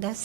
10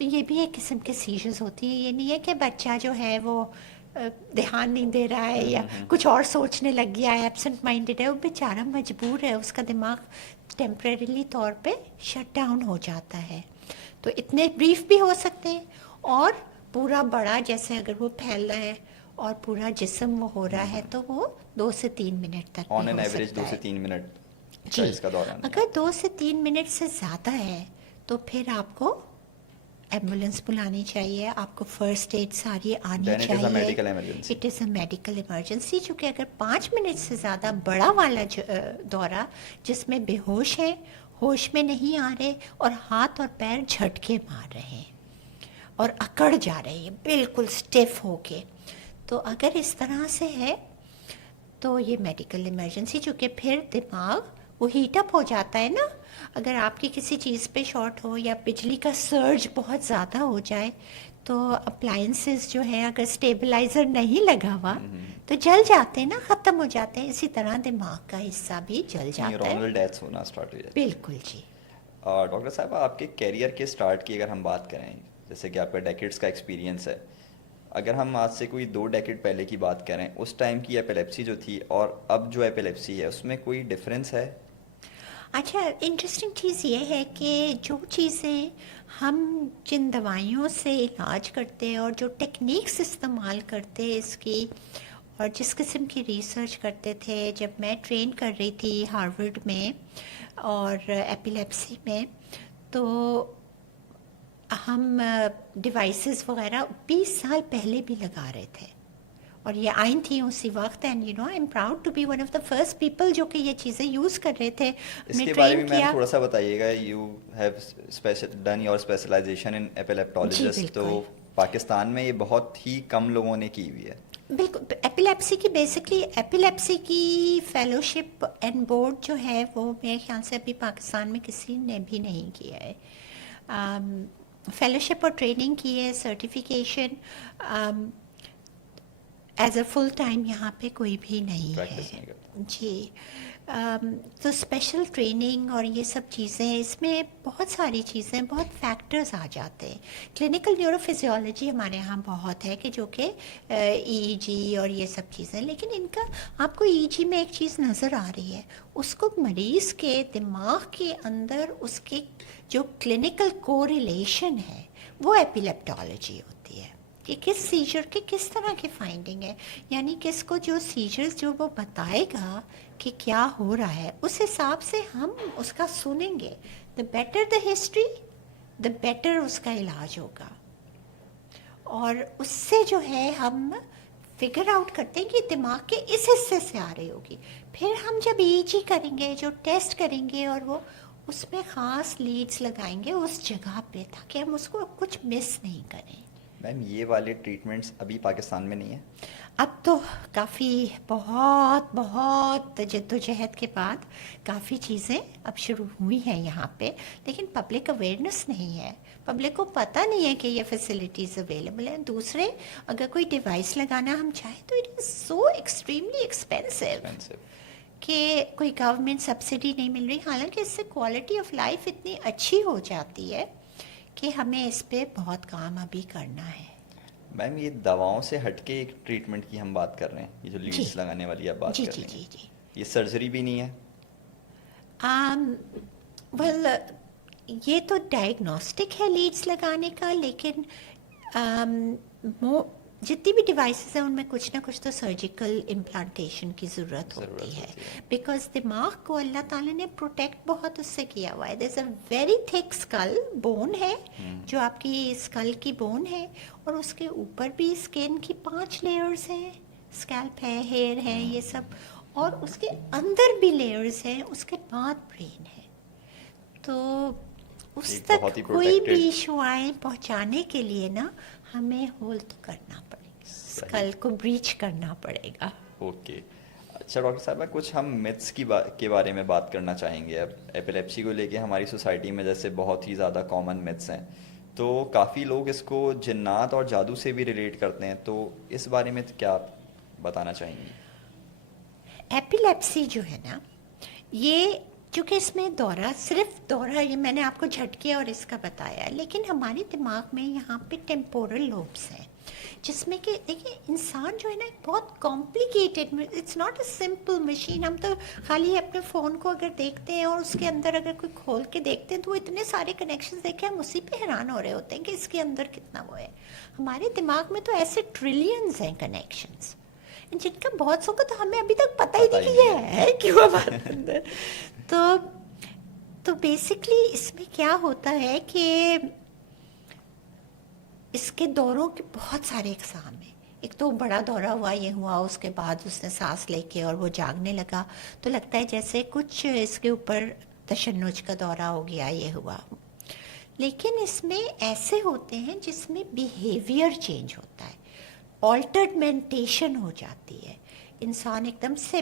تو یہ بھی ایک قسم کے سیجرز ہوتی ہیں. یہ نہیں ہے کہ بچہ جو ہے وہ دھیان نہیں دے رہا ہے یا کچھ اور سوچنے لگ گیا ہے, ایبسنٹ مائنڈیڈ ہے, وہ بیچارہ مجبور ہے, اس کا دماغ ٹیمپریریلی طور پہ شٹ ڈاؤن ہو جاتا ہے. تو اتنے بریف بھی ہو سکتے ہیں, اور پورا بڑا جیسے اگر وہ پھیل رہا ہے اور پورا جسم وہ ہو رہا ہے تو وہ 2 سے 3 منٹ تک آن بھی این ہو ایوریج 2 سکتا سے ہے. 3 منٹ جی, اس کا دوران. اگر 2 سے 3 منٹ سے زیادہ ہے تو پھر آپ کو ایمبولینس بلانی چاہیے, آپ کو فرسٹ ایڈ ساری آنی Then it is a چاہیے. medical emergency. It is a medical emergency. چونکہ اگر 5 منٹ سے زیادہ بڑا والا دورہ جس میں بے ہوش ہے, ہوش میں نہیں آ رہے اور ہاتھ اور پیر جھٹکے مار رہے ہیں اور اکڑ جا رہے ہیں بالکل اسٹیف ہو کے, تو اگر اس طرح سے ہے تو یہ میڈیکل ایمرجنسی. چونکہ پھر دماغ وہ ہیٹ اپ ہو جاتا ہے نا, اگر آپ کی کسی چیز پہ شارٹ ہو یا بجلی کا سرج بہت زیادہ ہو جائے تو اپلائنسز جو ہے اگر اسٹیبلائزر نہیں لگا ہوا تو جل جاتے ہیں نا, ختم ہو جاتے ہیں. اسی طرح دماغ کا حصہ بھی جل جاتا ہے. نیورونل ڈیتھس ہونا اسٹارٹ ہو جاتی ہے. بالکل جی. ڈاکٹر صاحب, آپ کے کیریئر کے اسٹارٹ کی اگر ہم بات کریں, جیسے کہ آپ کا ڈیکیڈس کا ایکسپیرینس ہے, اگر ہم آج سے کوئی 2 ڈیکیڈ پہلے کی بات کریں, اس ٹائم کی ایپیلیپسی جو تھی اور اب جو ایپیلیپسی ہے اس میں کوئی ڈفرینس ہے؟ اچھا, انٹرسٹنگ چیز یہ ہے کہ جو چیزیں ہم جن دوائیوں سے علاج کرتے اور جو ٹیکنیکس استعمال کرتے اس کی, اور جس قسم کی ریسرچ کرتے تھے جب میں ٹرین کر رہی تھی ہارورڈ میں اور ایپیلیپسی میں, تو ہم ڈیوائسز وغیرہ 20 سال پہلے بھی لگا رہے تھے اور یہ آئیں تھیں اسی وقت. And you know I am proud to be one of the first people جو کہ یہ چیزیں یوز کر رہے تھے. اس کے بارے میں میم تھوڑا سا بتائیے گا. You have done your specialization in epileptologist, تو پاکستان میں یہ بہت ہی کم لوگوں نے کی ہوئی ہے. بالکل. ایپیلیپسی کی بیسکلی ایپیلیپسی کی فیلوشپ اینڈ بورڈ جو ہے وہ میرے خیال سے ابھی پاکستان میں کسی نے بھی نہیں کیا ہے. فیلوشپ اور ٹریننگ کی ہے, certification as a full time یہاں پہ کوئی بھی نہیں ہے. جی, تو اسپیشل ٹریننگ اور یہ سب چیزیں, اس میں بہت ساری چیزیں, بہت فیکٹرز آ جاتے ہیں. کلینکل نیورو فزیولوجی ہمارے یہاں بہت ہے کہ جو کہ ای جی اور یہ سب چیزیں, لیکن ان کا آپ کو ای جی میں ایک چیز نظر آ رہی ہے, اس کو مریض کے دماغ کے اندر اس کے جو کلینکل کوریلیشن ہے وہ ایپیلیپٹولوجی ہوتی ہے کہ کس سیجر کے کس طرح کی فائنڈنگ ہے. یعنی کس کو جو سیجرز جو وہ بتائے گا کہ کیا ہو رہا ہے, اس حساب سے ہم اس کا سنیں گے. The better the history the better اس کا علاج ہوگا, اور اس سے جو ہے ہم فگر آؤٹ کرتے ہیں کہ دماغ کے اس حصے سے آ رہی ہوگی. پھر ہم جب ای جی کریں گے, جو ٹیسٹ کریں گے, اور وہ اس میں خاص لیڈز لگائیں گے اس جگہ پہ تاکہ ہم اس کو کچھ مس نہیں کریں. میم یہ والے ٹریٹمنٹس ابھی پاکستان میں نہیں ہیں؟ اب تو کافی بہت جد و جہد کے بعد کافی چیزیں اب شروع ہوئی ہیں یہاں پہ, لیکن پبلک اویئرنیس نہیں ہے. پبلک کو پتہ نہیں ہے کہ یہ فیسلٹیز اویلیبل ہیں. دوسرے, اگر کوئی ڈیوائس لگانا ہم چاہیں تو it is so extremely expensive کہ کوئی گورنمنٹ سبسڈی نہیں مل رہی, حالانکہ اس سے کوالٹی آف لائف اتنی اچھی ہو جاتی ہے کہ ہمیں اس پہ بہت کام ابھی کرنا ہے. میم یہ دواؤں سے ہٹ کے ایک ٹریٹمنٹ کی ہم بات کر رہے ہیں, یہ جو لیڈس لگانے والی آپ بات کر رہے ہیں, یہ سرجری بھی نہیں ہے؟ ویل یہ تو ڈائگنوسٹک ہے لیڈس لگانے کا, لیکن جتنی بھی ڈیوائسز ہیں ان میں کچھ نہ کچھ تو سرجیکل امپلانٹیشن کی ضرورت ہوتی ہے, بیکاز دماغ کو اللہ تعالیٰ نے پروٹیکٹ بہت اس سے کیا ہوا ہے. دیر از اے ویری تھک اسکل, بون ہے جو آپ کی اسکل کی بون ہے, اور اس کے اوپر بھی اسکن کی 5 لیئرز ہیں, اسکیلپ ہے, ہیئر ہے, یہ سب, اور اس کے اندر بھی لیئرز ہیں, اس کے بعد برین ہے. تو اس تک کوئی بھی شعائیں پہنچانے کے لیے نا ہمیں ہول تو کرنا پڑے گا, اسکل کو بریچ کرنا پڑے گا. اوکے. اچھا ڈاکٹر صاحبہ, کچھ ہم متس کے بارے میں بات کرنا چاہیں گے. اب ایپیلیپسی کو لے کے ہماری سوسائٹی میں جیسے بہت ہی زیادہ کامن متس ہیں, تو کافی لوگ اس کو جنات اور جادو سے بھی ریلیٹ کرتے ہیں, تو اس بارے میں کیا آپ بتانا چاہیں گی؟ ایپیلیپسی جو ہے نا, یہ چونکہ اس میں دورہ صرف دورہ، یہ میں نے آپ کو جھٹکے اور اس کا بتایا، لیکن ہمارے دماغ میں یہاں پہ ٹیمپورل لوبس ہیں، جس میں کہ دیکھیں انسان جو ہے نا ایک بہت complicated, it's not a simple machine. ہم تو خالی اپنے فون کو اگر دیکھتے ہیں اور اس کے اندر اگر کوئی کھول کے دیکھتے ہیں تو وہ اتنے سارے کنیکشنز دیکھ کے ہم اسی پہ حیران ہو رہے ہوتے ہیں کہ اس کے اندر کتنا وہ ہے. ہمارے دماغ میں تو ایسے ٹریلینز ہیں کنیکشنز، جن کا بہت سو کا تو ہمیں ابھی تک پتہ ہی نہیں کہ یہ ہے کیوں ہمارے اندر. تو بیسکلی اس میں کیا ہوتا ہے کہ اس کے دوروں کے بہت سارے اقسام ہیں. ایک تو بڑا دورہ ہوا، یہ ہوا، اس کے بعد اس نے سانس لے کے اور وہ جاگنے لگا تو لگتا ہے جیسے کچھ اس کے اوپر تشنج کا دورہ ہو گیا، یہ ہوا. لیکن اس میں ایسے ہوتے ہیں جس میں بیہیویئر چینج ہوتا ہے، آلٹرڈ مینٹیشن ہو جاتی ہے. انسان ایک دم سے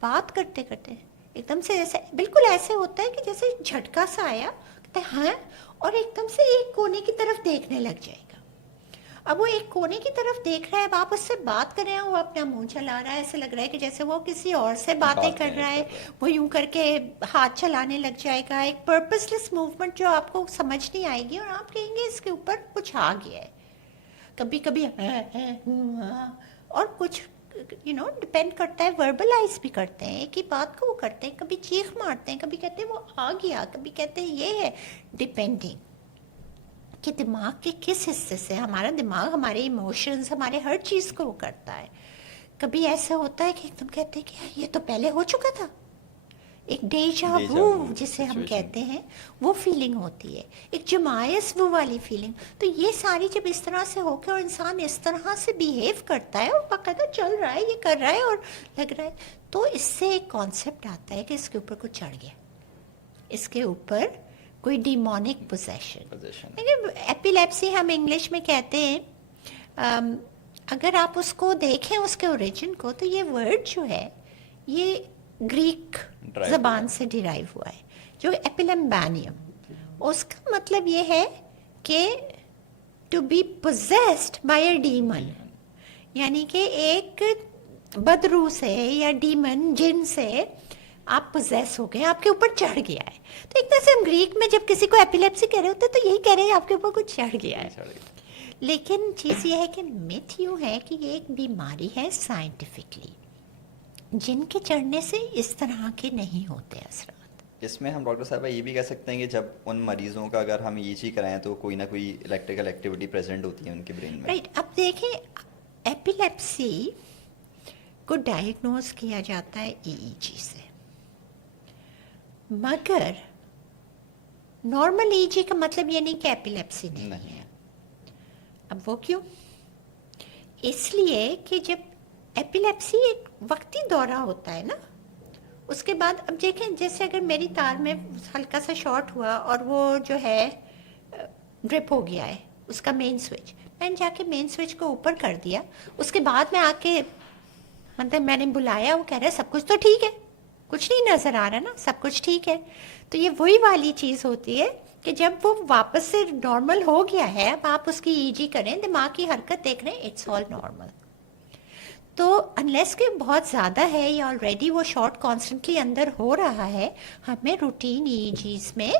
بات کرتے کرتے ایک دم سے ایسے بالکل ایسے ہوتا ہے کہ جیسے جھٹکا سا آیا، کہتے ہیں ہاں، اور ایک دم سے ایک کونے کی طرف دیکھنے لگ جائے گا. اب وہ ایک کونے کی طرف دیکھ رہا ہے، اب آپ اس سے بات کر رہے ہیں، وہ اپنا منہ چلا رہا ہے، ایسے لگ رہا ہے کہ جیسے وہ کسی اور سے باتیں کر رہا ہے. وہ یوں کر کے ہاتھ چلانے لگ جائے گا، ایک پرپس لیس موومنٹ جو آپ کو سمجھ نہیں آئے گی، اور آپ کہیں گے اس کے اوپر کچھ آ گیا ہے. کبھی کبھی اور کچھ ڈپینڈ کرتا ہے، وربلائز بھی کرتے ہیں ایک ہی بات کو، وہ کرتے ہیں کبھی چیخ مارتے ہیں، کبھی کہتے ہیں وہ آ گیا، کبھی کہتے ہیں یہ ہے. ڈپینڈنگ کہ دماغ کے کس حصے سے، ہمارا دماغ ہمارے ایموشنز، ہمارے ہر چیز کو وہ کرتا ہے. کبھی ایسا ہوتا ہے کہ ایک دم کہتے ہیں کہ یہ تو پہلے ہو چکا تھا، ایک ڈیجا وو جسے ہم کہتے ہیں، وہ فیلنگ ہوتی ہے، ایک جمائس وہ والی فیلنگ. تو یہ ساری جب اس طرح سے ہو کے اور انسان اس طرح سے بیہیو کرتا ہے اور باقاعدہ چل رہا ہے، یہ کر رہا ہے اور لگ رہا ہے، تو اس سے ایک کانسیپٹ آتا ہے کہ اس کے اوپر کچھ چڑھ گیا، اس کے اوپر کوئی ڈیمونک پوزیشن. ایپیلیپسی ہم انگلش میں کہتے ہیں. اگر آپ اس کو دیکھیں اس کے اوریجن کو، تو یہ ورڈ جو ہے یہ گریک زبان سے ڈیرائیو ہوا ہے، جو ایپیلمبانیم. اس کا مطلب یہ ہے کہ to be possessed by a demon, یعنی کہ ایک بدروح سے یا ڈیمن، جن سے آپ پوزیس ہو گئے، آپ کے اوپر چڑھ گیا ہے. تو ایک طرح سے ہم گریک میں جب کسی کو ایپیلیپسی کہہ رہے ہوتے ہیں تو یہی کہہ رہے ہیں آپ کے اوپر کچھ چڑھ گیا ہے. لیکن چیز یہ ہے کہ میتھ یوں ہے کہ یہ ایک بیماری ہے سائنٹیفکلی، جن کے چڑھنے سے اس طرح کے نہیں ہوتے اثرات. اس میں ہم ڈاکٹر صاحبہ یہ بھی کہہ سکتے ہیں کہ جب ان مریضوں کا اگر ہم ای جی کرائیں تو کوئی نہ کوئی الیکٹریکل ایکٹیویٹی پریزنٹ ہوتی ہے ان کے برین میں. رائٹ. اب دیکھیں ایپیلیپسی کو ڈائگنوز کیا جاتا ہے ای جی سے، مگر نارمل ای جی کا مطلب یہ نہیں کہ ایپیلیپسی نہیں ہے. اب وہ کیوں؟ اس لیے کہ جب ایپیلیپسی ایک وقتی دورہ ہوتا ہے نا، اس کے بعد اب دیکھیں جیسے اگر میری تار میں ہلکا سا شارٹ ہوا اور وہ جو ہے ڈرپ ہو گیا ہے اس کا مین سوئچ، میں نے جا کے مین سوئچ کو اوپر کر دیا، اس کے بعد میں آ کے مطلب میں نے بلایا، وہ کہہ رہا ہے سب کچھ تو ٹھیک ہے، کچھ نہیں نظر آ رہا نا، سب کچھ ٹھیک ہے. تو یہ وہی والی چیز ہوتی ہے کہ جب وہ واپس سے نارمل ہو گیا ہے، اب آپ اس کی ای جی کریں، دماغ کی حرکت دیکھ رہے ہیں، اٹس آل نارمل. تو انلیس کہ بہت زیادہ ہے یا آلریڈی وہ شارٹ کانسٹنٹلی اندر ہو رہا ہے، ہمیں روٹین ای جیز میں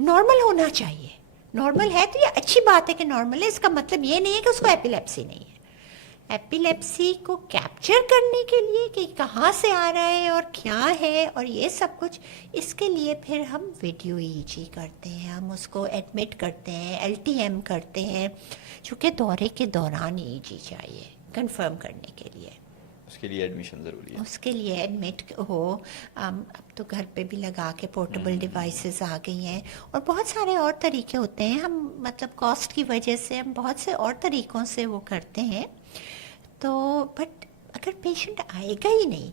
نارمل ہونا چاہیے. نارمل ہے تو یہ اچھی بات ہے کہ نارمل ہے، اس کا مطلب یہ نہیں ہے کہ اس کو ایپیلیپسی نہیں ہے. ایپیلیپسی کو کیپچر کرنے کے لیے کہ کہاں سے آ رہا ہے اور کیا ہے اور یہ سب کچھ، اس کے لیے پھر ہم ویڈیو ای جی کرتے ہیں، ہم اس کو ایڈمٹ کرتے ہیں، ایل ٹی ایم کرتے ہیں، چونکہ دورے کے دوران ای جی چاہیے کنفرم کرنے کے لیے. اس کے لیے ایڈمیشن ضروری ہے. اس کے لیے ایڈمٹ ہو. اب تو گھر پہ بھی لگا کے پورٹیبل ڈیوائسز آ گئی ہیں، اور بہت سارے اور طریقے ہوتے ہیں. ہم مطلب کاسٹ کی وجہ سے ہم بہت سے اور طریقوں سے وہ کرتے ہیں. تو بٹ اگر پیشنٹ آئے گا ہی نہیں،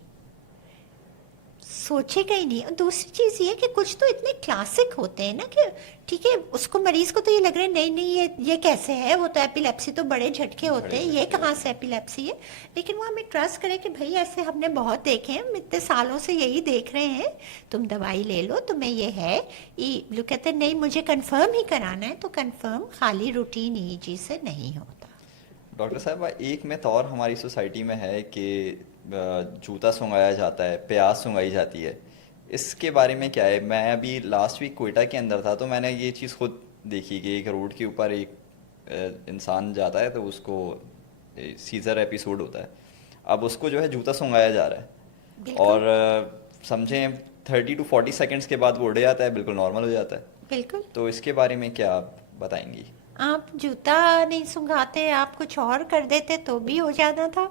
سوچے گا ہی نہیں. اور دوسری چیز یہ کہ کچھ تو اتنے کلاسک ہوتے ہیں نا کہ ٹھیک ہے اس کو مریض کو تو یہ لگ رہا ہے نہیں یہ کیسے ہے، وہ تو ایپیلیپسی تو بڑے جھٹکے ہوتے ہیں، یہ کہاں سے ایپیلیپسی ہے. لیکن وہ ہمیں ٹرسٹ کرے کہ بھائی ایسے ہم نے بہت دیکھے ہیں، ہم اتنے سالوں سے یہی دیکھ رہے ہیں، تم دوائی لے لو، تمہیں یہ ہے. لوگ کہتے ہیں نہیں مجھے کنفرم ہی کرانا ہے، تو کنفرم خالی روٹین ای جی سے نہیں ہوتا. ڈاکٹر صاحبہ ایک میتھ اور ہماری سوسائٹی میں ہے کہ جوتا سنگایا جاتا ہے، پیاز سنگائی جاتی ہے. اس کے بارے میں کیا ہے؟ میں ابھی لاسٹ ویک کوئٹہ کے اندر تھا تو میں نے یہ چیز خود دیکھی کہ ایک روڈ کے اوپر ایک انسان جاتا ہے تو اس کو سیزر ایپیسوڈ ہوتا ہے. اب اس کو جو ہے جوتا سنگایا جا رہا ہے بالکل اور سمجھیں 30 to 40 seconds کے بعد وہ اڑ جاتا ہے, بالکل نارمل ہو جاتا ہے. بالکل. تو اس کے بارے میں کیا آپ بتائیں گی؟ آپ جوتا نہیں سنگھاتے, آپ کچھ اور کر دیتے تو بھی ہو جانا تھا,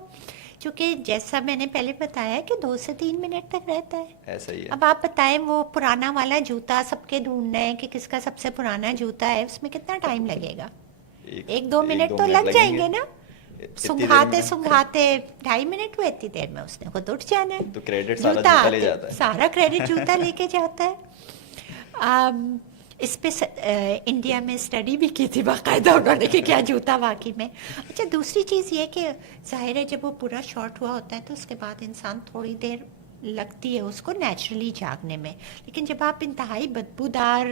چونکہ جیسا میں نے پہلے بتایا کہ 2 سے 3 منٹ تک رہتا ہے. ایسا ہی ہے. اب آپ بتائیں وہ پرانا والا جوتا سب کے ڈھونڈنا ہے کہ کس کا سب سے پرانا جوتا ہے, اس میں کتنا ٹائم لگے گا؟ 1-2 منٹ تو لگ جائیں گے نا. سنگھاتے سنگھاتے 2.5 منٹ ہوئے, اتنی دیر میں اس نے خود اٹھ جانا ہے. تو کریڈٹ سارا جوتا لے جاتا ہے. سارا کریڈٹ جوتا لے کے جاتا ہے. اس پہ انڈیا میں اسٹڈی بھی کی تھی باقاعدہ انہوں نے کہ کیا جوتا واقعی میں. اچھا دوسری چیز یہ کہ ظاہر ہے جب وہ پورا شارٹ ہوا ہوتا ہے تو اس کے بعد انسان تھوڑی دیر لگتی ہے اس کو نیچرلی جاگنے میں, لیکن جب آپ انتہائی بدبودار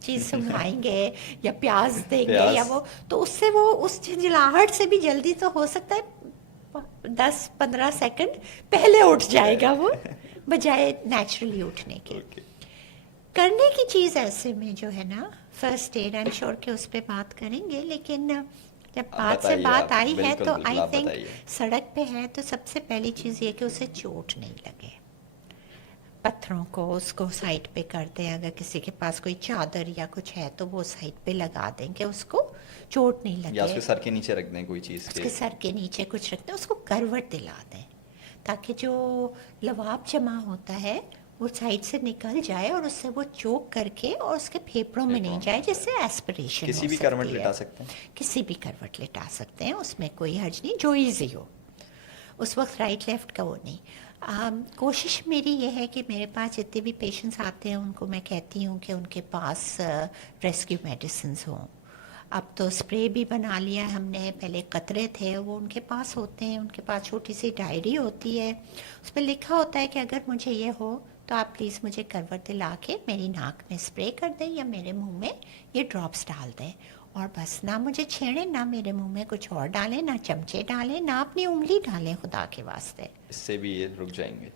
چیز سنگھائیں گے یا پیاز دیں گے یا وہ, تو اس سے وہ اس جھنجھلاہٹ سے بھی جلدی تو ہو سکتا ہے 10-15 سیکنڈ پہلے اٹھ جائے گا وہ, بجائے نیچرلی اٹھنے کے. کرنے کی چیز ایسے میں جو ہے نا first aid, I am sure کہ اس پہ بات کریں گے, لیکن جب بات سے بات آئی ہے تو آئی تھنک سڑک پہ ہے تو سب سے پہلی چیز یہ کہ اسے چوٹ نہیں لگے. پتھروں کو اس کو سائڈ پہ کر دیں, اگر کسی کے پاس کوئی چادر یا کچھ ہے تو وہ سائڈ پہ لگا دیں کہ اس کو چوٹ نہیں لگے, یا اس کے سر کے نیچے رکھ دیں کوئی چیز, اس کے سر کے نیچے کچھ رکھ دیں, اس کو کروٹ دلا دیں تاکہ جو لواب جمع ہوتا ہے وہ سائڈ سے نکل جائے اور اس سے وہ چوک کر کے اور اس کے پھیپڑوں میں نہیں جائے, جس سے ایسپریشن ہو سکتی ہے. کسی بھی کروٹ لٹا سکتے ہیں, کسی بھی کروٹ لٹا سکتے ہیں, اس میں کوئی حرج نہیں, جو ایزی ہو. اس وقت رائٹ لیفٹ کا وہ نہیں. کوشش میری یہ ہے کہ میرے پاس جتنے بھی پیشنٹس آتے ہیں ان کو میں کہتی ہوں کہ ان کے پاس ریسکیو میڈیسنز ہوں. اب تو اسپرے بھی بنا لیا ہم نے, پہلے قطرے تھے وہ ان کے پاس ہوتے ہیں, ان کے پاس چھوٹی سی ڈائری ہوتی ہے, اس پہ لکھا ہوتا ہے کہ اگر مجھے یہ ہو تو آپ پلیز مجھے کروٹ دلا کے میری ناک میں اسپرے کر دیں یا میرے منہ میں یہ ڈراپس ڈال دیں, اور بس نہ مجھے چھیڑیں, نہ میرے منہ میں کچھ اور ڈالیں, نہ چمچے ڈالیں, نہ اپنی انگلی ڈالیں خدا کے واسطے. اس سے بھی یہ رک جائیں گے.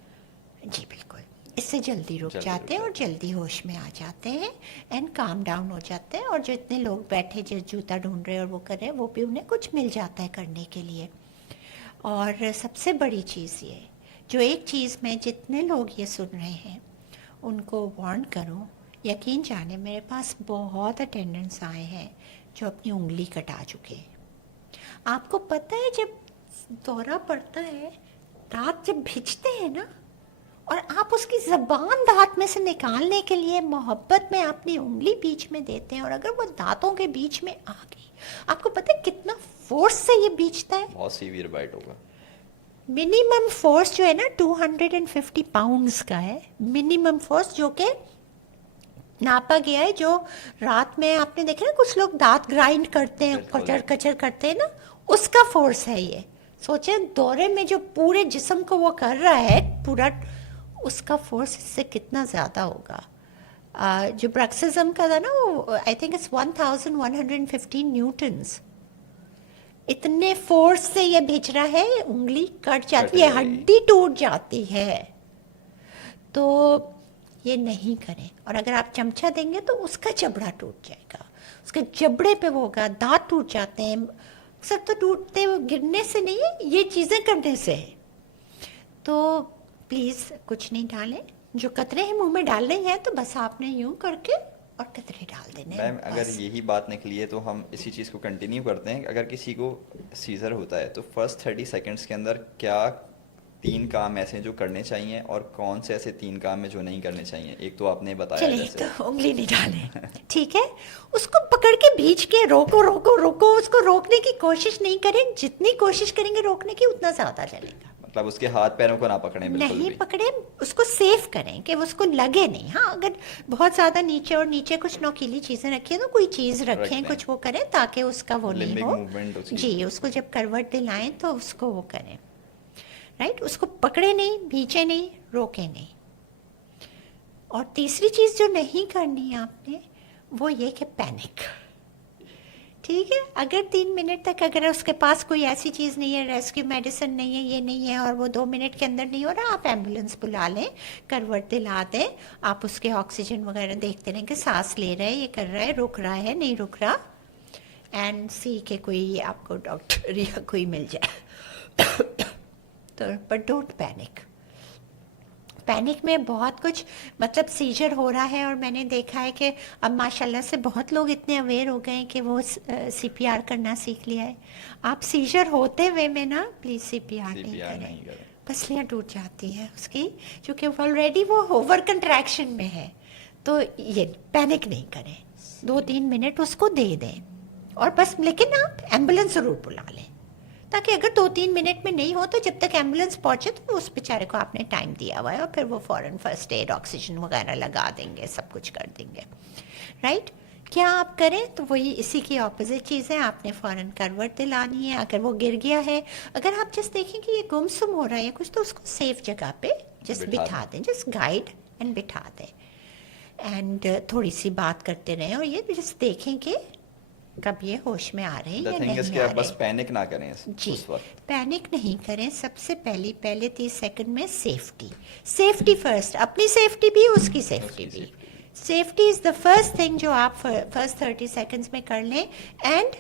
جی بالکل, اس سے جلدی رک جاتے ہیں اور جلدی ہوش میں آ جاتے ہیں اینڈ کام ڈاؤن ہو جاتے ہیں, اور جو اتنے لوگ بیٹھے جو جوتا ڈھونڈ رہے اور وہ کر رہے ہیں وہ بھی انہیں کچھ مل جاتا ہے کرنے کے لیے. اور سب سے بڑی چیز یہ, جو ایک چیز میں جتنے لوگ یہ سن رہے ہیں ان کو وارن کروں, یقین جانے میرے پاس بہت اٹینڈنٹس آئے ہیں جو اپنی انگلی کٹا چکے. آپ کو پتہ ہے جب دورہ پڑتا ہے دانت جب بھیجتے ہیں نا, اور آپ اس کی زبان دانت میں سے نکالنے کے لیے محبت میں اپنی انگلی بیچ میں دیتے ہیں, اور اگر وہ دانتوں کے بیچ میں آ گئی, آپ کو پتہ ہے کتنا فورس سے یہ بیچتا ہے. بہت سیویئر بائٹ ہوگا. منیمم فورس جو ہے نا 250 پاؤنڈز کا ہے, منیمم فورس, جو کہ ناپا گیا ہے. جو رات میں آپ نے دیکھا نا کچھ لوگ دانت گرائنڈ کرتے ہیں, کچر کچر کرتے ہیں نا, اس کا فورس ہے یہ. سوچیں دورے میں جو پورے جسم کو وہ کر رہا ہے پورا, اس کا فورس اس سے کتنا زیادہ ہوگا. جو برکسزم کا تھا نا وہ آئی تھنک اٹس 1115 نیوٹنز, اتنے فورس سے یہ بھیج رہا ہے, انگلی کٹ جاتی ہے, ہڈی ٹوٹ جاتی ہے. تو یہ نہیں کریں, اور اگر آپ چمچہ دیں گے تو اس کا جبڑا ٹوٹ جائے گا, اس کے جبڑے پہ وہ ہوگا, دانت ٹوٹ جاتے ہیں. سب تو ٹوٹتے گرنے سے نہیں ہے, یہ چیزیں کرنے سے ہے. تو پلیز کچھ نہیں ڈالیں, جو قطرے ہیں منہ میں ڈالنے ہیں تو بس آپ نے یوں کر کے اور قطرے ڈال دینے. میم اگر یہی بات نکلی ہے تو ہم اسی چیز کو کنٹینیو کرتے ہیں. اگر کسی کو سیزر ہوتا ہے تو فرسٹ 30 سیکنڈس کے اندر کیا 3 کام ایسے جو کرنے چاہیے, اور کون سے ایسے 3 کام ہیں جو نہیں کرنے چاہیے؟ ایک تو آپ نے بتایا چلیے تو انگلی نہیں ڈالیں, ٹھیک ہے, اس کو پکڑ کے بھیج کے روکو روکو روکو, اس کو روکنے کی کوشش نہیں کریں, جتنی کوشش کریں گے روکنے کی اتنا زیادہ چلے گا. مطلب اس کے ہاتھ پیروں کو نہ پکڑیں, بالکل نہیں پکڑیں, اس کو سیف کریں کہ اس کو لگے نہیں. ہاں اگر بہت زیادہ نیچے اور نیچے کچھ نوکیلی چیزیں رکھیں تو کوئی چیز رکھیں, کچھ وہ کریں تاکہ اس کا وہ نہیں ہو. جی, اس کو جب کروٹ دلائیں تو اس کو وہ کریں, رائٹ, اس کو پکڑے نہیں, بھیجے نہیں, روکے نہیں. اور تیسری چیز جو نہیں کرنی ہے آپ نے وہ یہ کہ پینک, ٹھیک ہے. اگر 3 منٹ تک اگر اس کے پاس کوئی ایسی چیز نہیں ہے, ریسکیو میڈیسن نہیں ہے, یہ نہیں ہے, اور وہ 2 منٹ کے اندر نہیں ہو رہا, آپ ایمبولینس بلا لیں, کروٹ دلا دیں, آپ اس کے آکسیجن وغیرہ دیکھتے رہیں کہ سانس لے رہا ہے, یہ کر رہا ہے, رک رہا ہے, نہیں رک رہا, اینڈ سی کہ کوئی آپ کو ڈاکٹر یا کوئی مل جائے. تو بٹ ڈونٹ پینک. پینک میں بہت کچھ, مطلب سیجر ہو رہا ہے, اور میں نے دیکھا ہے کہ اب ماشاء اللہ سے بہت لوگ اتنے اویئر ہو گئے ہیں کہ وہ سی پی آر کرنا سیکھ لیا ہے. آپ سیجر ہوتے ہوئے میں نا پلیز سی پی آر نہیں کریں, پسلیاں ٹوٹ جاتی ہیں اس کی, چونکہ آلریڈی وہ اوور کنٹریکشن میں ہے. تو یہ پینک نہیں کریں, 2-3 منٹ اس کو دے دیں, اور بس. لیکن آپ ایمبولینس ضرور بلا لیں, تاکہ اگر 2-3 منٹ میں نہیں ہو تو جب تک ایمبولینس پہنچے تو اس بیچارے کو آپ نے ٹائم دیا ہوا ہے, اور پھر وہ فوراً فرسٹ ایڈ آکسیجن وغیرہ لگا دیں گے, سب کچھ کر دیں گے. رائٹ. کیا آپ کریں تو وہی اسی کی اپوزٹ چیز ہے, آپ نے فوراً کروٹ دلانی ہے. اگر وہ گر گیا ہے, اگر آپ جس دیکھیں کہ یہ گم سم ہو رہا ہے کچھ, تو اس کو سیف جگہ پہ جس بٹھا دیں, جس گائیڈ اینڈ بٹھا دیں, اینڈ تھوڑی سی بات کرتے رہیں, اور یہ جس دیکھیں کہ کب یہ ہوش میں آ رہے ہیں یا نہیں آ رہے. بس پینک نہ کریں جی, اس وقت. پینک نہیں کریں. سب سے پہلے 30 سیکنڈ میں سیفٹی فرسٹ, اپنی سیفٹی بھی, اس کی سیفٹی بھی. Safety is the first thing جو آپ فرسٹ 30 سیکنڈز میں کر لیں, اینڈ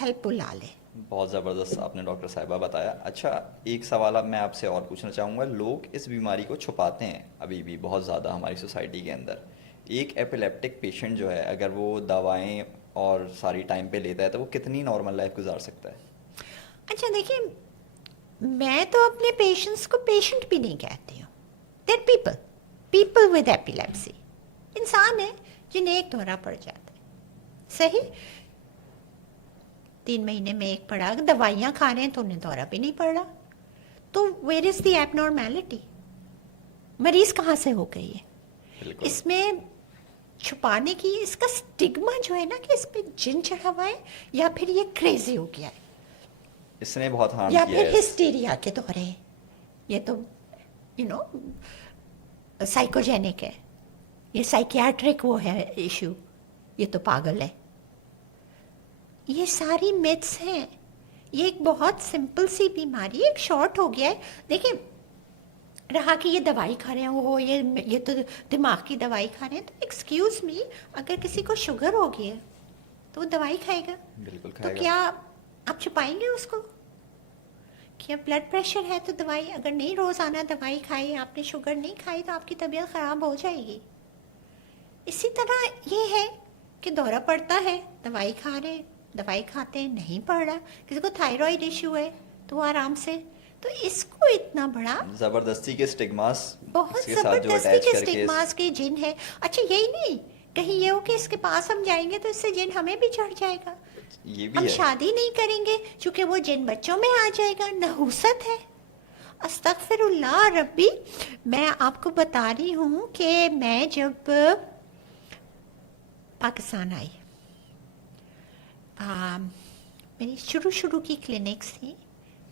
ہیلپ بلا لیں. بہت زبردست آپ نے ڈاکٹر صاحبہ بتایا. اچھا, ایک سوال اب میں آپ سے اور پوچھنا چاہوں گا. لوگ اس بیماری کو چھپاتے ہیں ابھی بھی بہت زیادہ ہماری سوسائٹی کے اندر. ایک ایپیلیپٹک پیشنٹ جو ہے, اگر وہ دوائیں اور ساری ٹائم پہ لیتا ہے تو وہ کتنی نارمل لائف گزار سکتا ہے؟ اچھا دیکھیں, میں تو اپنے پیشنٹس کو پیشنٹ بھی نہیں کہتی ہوں. دیر پیپل ود ایپیلیپسی, انسان ہے جنہیں ایک دورہ پڑ جاتا ہے. صحیح, 3 مہینے میں ایک پڑا, دوائیاں کھا رہے ہیں تو انہیں دورہ بھی نہیں پڑ رہا. تو ویئر از دی ایب نارمیلٹی؟ مریض کہاں سے ہو گئی ہے؟ اس میں چھپانے کی, اس کا سٹگما جو ہے نا کہ اس پہ جن چڑھا ہوا ہے, یا پھر یہ کریزی ہو گیا ہے, اس نے بہت ہارم یا کیا ہے, پھر ہسٹیریا کے دورے. یہ تو سائیکوجینک ہے, یہ سائیکیاٹرک وہ ہے ایشو, یہ تو پاگل ہے. یہ ساری میتھس ہیں. یہ ایک بہت سمپل سی بیماری, ایک شارٹ ہو گیا ہے. دیکھیں, رہا کہ یہ دوائی کھا رہے ہیں, وہ یہ تو دماغ کی دوائی کھا رہے ہیں, تو ایکسکیوز می, اگر کسی کو شوگر ہو گئی ہے تو وہ دوائی کھائے گا. بالکل تو کھائے گا. کیا آپ چھپائیں گے اس کو؟ کیا بلڈ پریشر ہے تو دوائی, اگر نہیں روزانہ دوائی کھائی, آپ نے شوگر نہیں کھائی, تو آپ کی طبیعت خراب ہو جائے گی. اسی طرح یہ ہے کہ دورہ پڑتا ہے, دوائی کھا رہے ہیں, دوائی کھاتے ہیں, نہیں پڑ رہا. کسی کو تھائرائڈ ایشو ہے تو وہ آرام سے, تو اس کو اتنا بڑا زبردستی کے سٹگماس بہت زبردستی کے سٹگماس کے جن ہے. اچھا یہی نہیں, کہیں یہ ہو کہ اس کے پاس ہم جائیں گے تو اس سے جن ہمیں بھی چڑھ جائے گا, ہم شادی نہیں کریں گے چونکہ وہ جن بچوں میں آ جائے گا. نحوست ہے. استغفر اللہ ربی. میں آپ کو بتا رہی ہوں کہ میں جب پاکستان آئی, میری شروع کی کلینکس تھی,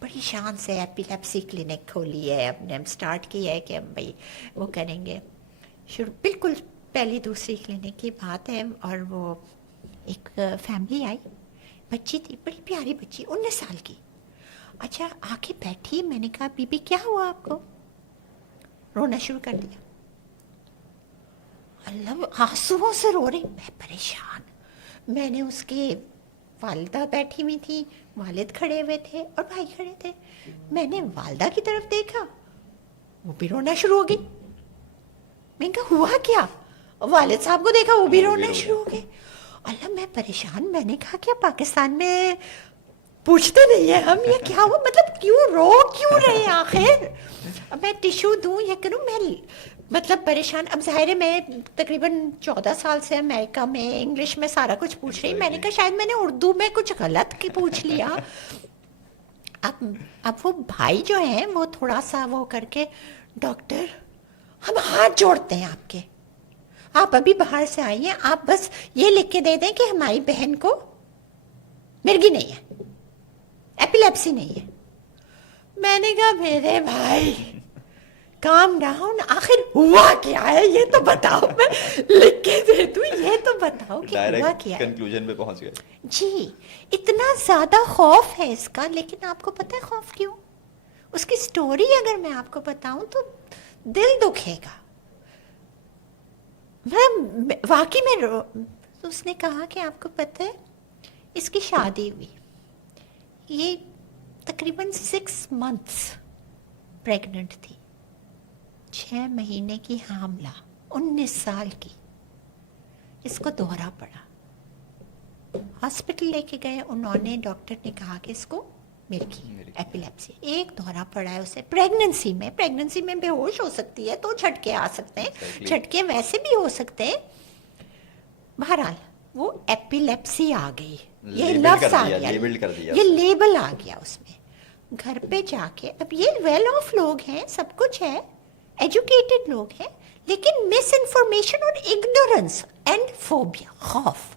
بڑی شان سے ایپیلیپسی کلینک کھولی ہے, اب نے ہم سٹارٹ کیا ہے کہ ہم بھائی وہ کریں گے. بالکل پہلی دوسری کلینک کی بات ہے, اور وہ ایک فیملی آئی, بچی تھی, بڑی پیاری بچی, 19 سال کی. اچھا آ کے بیٹھی, میں نے کہا بی بی کیا ہوا آپ کو؟ رونا شروع کر دیا. اللہ, آنسوؤں سے رو رہی. میں پریشان. میں نے اس کی والدہ بیٹھی ہوئی تھی, والد کھڑے ہوئے تھے, اور بھائی کھڑے تھے. میں نے والدہ کی طرف دیکھا, وہ بھی رونا شروع ہو گئی. میں نے کہا ہوا کیا؟ والد صاحب کو دیکھا, وہ بھی رونا شروع ہو گئے. اللہ, میں پریشان. میں نے کہا کیا پاکستان میں پوچھتے نہیں ہیں ہم یہ کیا ہوا, مطلب کیوں رہے آخر؟ اب میں ٹیشو دوں, یہ کروں, میں مطلب پریشان. اب ظاہر ہے میں تقریباً 14 سال سے امریکہ میں انگلش میں سارا کچھ پوچھ رہی. میں نے کہا شاید میں نے اردو میں کچھ غلط کی پوچھ لیا. اب وہ بھائی جو ہیں وہ تھوڑا سا وہ کر کے, ڈاکٹر ہم ہاتھ جوڑتے ہیں آپ کے, آپ ابھی باہر سے آئیے, آپ بس یہ لکھ کے دے دیں کہ ہماری بہن کو مرگی نہیں ہے, ایپیلیپسی نہیں ہے. میں نے کہا میرے بھائی کام ڈاؤن, آخر ہوا کیا ہے یہ تو بتاؤ, میں لکھ کے دے دوں, یہ تو بتاؤ کہ ہوا ڈائریکٹ کیا ہے. کنکلوژن پہ پہنچ گئے. جی, اتنا زیادہ خوف ہے اس کا, لیکن آپ کو پتہ ہے خوف کیوں؟ اس کی سٹوری اگر میں آپ کو بتاؤں تو دل دکھے گا. واقعی میں تو اس نے کہا کہ آپ کو پتہ ہے اس کی شادی ہوئی, یہ تقریباً 6 months پریگننٹ تھی, 6 مہینے کی حاملہ, 19 سال کی. اس کو دورہ پڑا, ہاسپٹل لے کے گئے, انہوں نے ڈاکٹر نے کہا کہ اس کو مرگی ایپیلیپسی, ایک دورہ پڑا ہے اسے پریگننسی میں بے ہوش ہو سکتی ہے تو جھٹکے آ سکتے ہیں, جھٹکے ویسے بھی ہو سکتے ہیں. بہرحال وہ ایپیلیپسی آ گئی, یہ لفظ آ گیا, یہ لیبل آ گیا اس میں. گھر پہ جا کے, اب یہ ویل آف لوگ ہیں, سب کچھ ہے, ایجوکیٹڈ لوگ ہیں, لیکن مس انفارمیشن اور اگنورنس اینڈ فوبیا, خوف.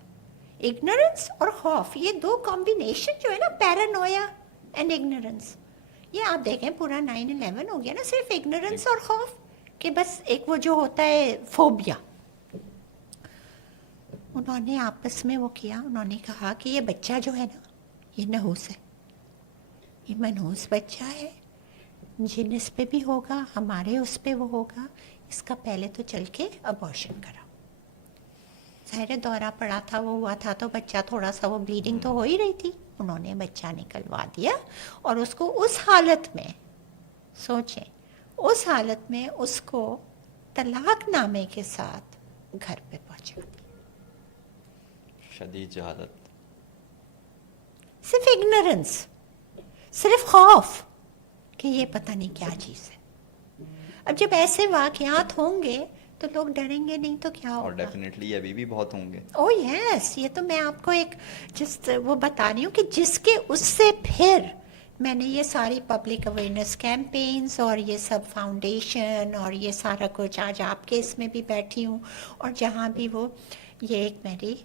اگنورنس اور خوف, یہ دو کمبینیشن جو ہے نا, پیرانویا اینڈ اگنورنس, یہ آپ دیکھیں پورا 9/11 ہو گیا نا صرف اگنورنس اور خوف, کہ بس ایک وہ جو ہوتا ہے فوبیا. انہوں نے آپس میں وہ کیا, انہوں نے کہا کہ یہ بچہ جو ہے نا یہ نحوس ہے, یہ منحوس بچہ ہے, جن اس پہ بھی ہوگا, ہمارے اس پہ وہ ہوگا, اس کا پہلے تو چل کے ابارشن کرا. ظاہر دورہ پڑا تھا, وہ ہوا تھا تو بچہ تھوڑا سا وہ بلیڈنگ تو ہو ہی رہی تھی, انہوں نے بچہ نکلوا دیا اور اس کو اس حالت میں, سوچیں اس حالت میں اس کو طلاق نامے کے ساتھ گھر پہ پہنچا دیا. شدید جہالت, صرف اگنورنس, صرف خوف کہ یہ پتہ نہیں کیا چیز ہے. اب جب ایسے واقعات ہوں گے تو لوگ ڈریں گے نہیں تو کیا ہوگا. اور ڈیفینیٹلی ابھی بھی بہت ہوں گے. او یس, یہ تو میں آپ کو ایک جس وہ بتا رہی ہوں کہ جس کے اس سے پھر میں نے یہ ساری پبلک اویئرنیس کیمپینز اور یہ سب فاؤنڈیشن اور یہ سارا کچھ, آج آپ کے اس میں بھی بیٹھی ہوں, اور جہاں بھی وہ, یہ ایک میری